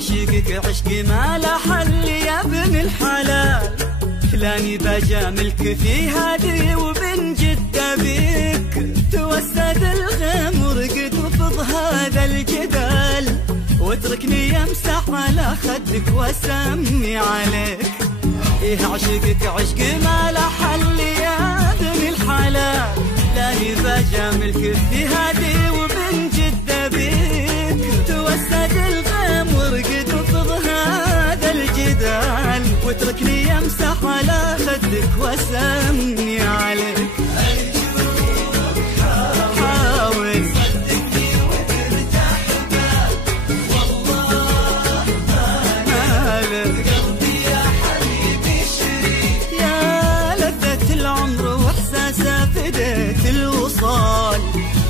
عشقك عشق ما لا حل يا ابن الحلال، لاني بجاملك في هادي وبن جدة بيك توسد الغمر قد وفض هذا الجدال، واتركني يمسح على خدك واسمي عليك. إيه عشقك عشق ما لا حل يا ابن الحلال، لاني بجاملك في هادي وبن جدة بيك توسد الغمر قد وفض هذا الجدال، واتركني يمسح على خدك واسمي عليك. حاول صدقني وترتاح بال، والله مالك قلبي يا حبيبي شريك، يا لذة العمر واحساسه فديت الوصال،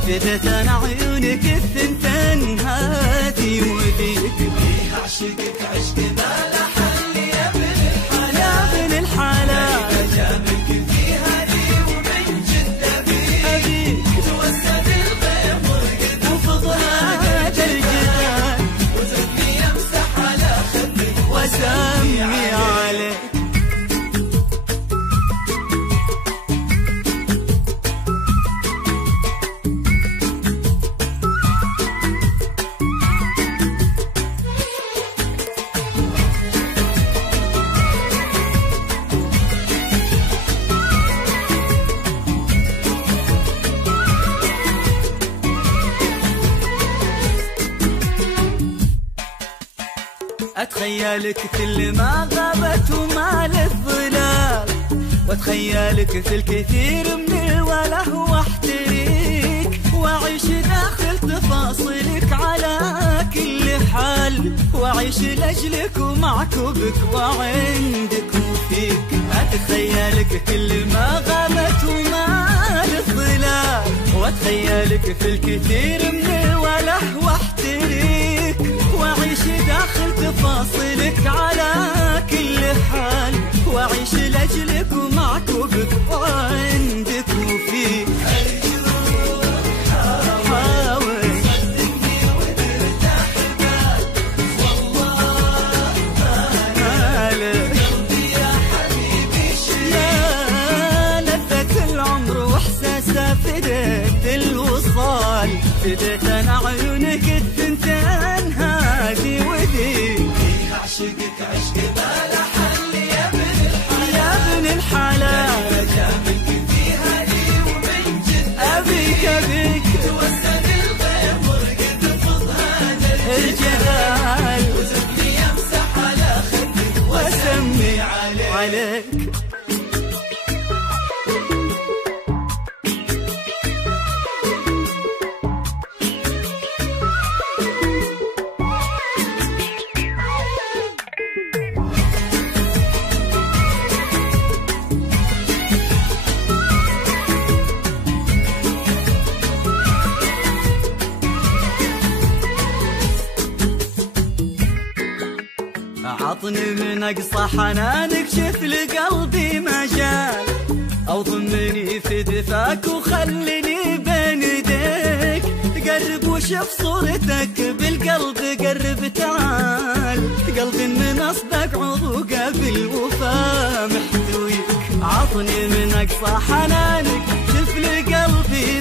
فديت انا عيونك الثنتين هاتي وذيك. فيه عشقك عشق ما لا حل يا ابن الحلال، يا ابن الحلال بجاملك في هادي ومن جدة بيك توسد الغمر قد وفض هذا الجدال، وتركني يمسح على خدك واسمي عليك. أتخيلك كل ما غابت ومال الظلال، وأتخيلك في الكثير من الوله واحتريك، وأعيش داخل تفاصيلك على كل حال، وأعيش لأجلك ومعك وبك وعندك وفيك. أتخيلك كل ما غابت ومال الظلال، وأتخيلك في الكثير من الوله واحتريك، وأعيش داخل تفاصيلك على كل حال، وأعيش لأجلك ومعك وبك وعندك وفيك. حاول صدقني وترتاح بال، والله مالك قلبي يا حبيبي شريك، يا لذة العمر واحساسه فديت الوصال، فديت انا عيونك الثنتين هادي وذيك. فيه عشقك عشق ما لا حل يا ابن الحلال، يا ابن الحلال بجاملك في هادي ومن جدة ابيك ابيك توسد الغمر قد وفض هذا الجدال، وتركني يمسح على خدك واسمي عليك. عطني من أقصى حنانك شف لقلبي مجال، أو ضمني في دفاك وخلني بين يديك، قرب وشوف صورتك بالقلب قرب تعال، قلبي من أصدق عضو قبل وفا محتويك. عطني من أقصى حنانك شف لقلبي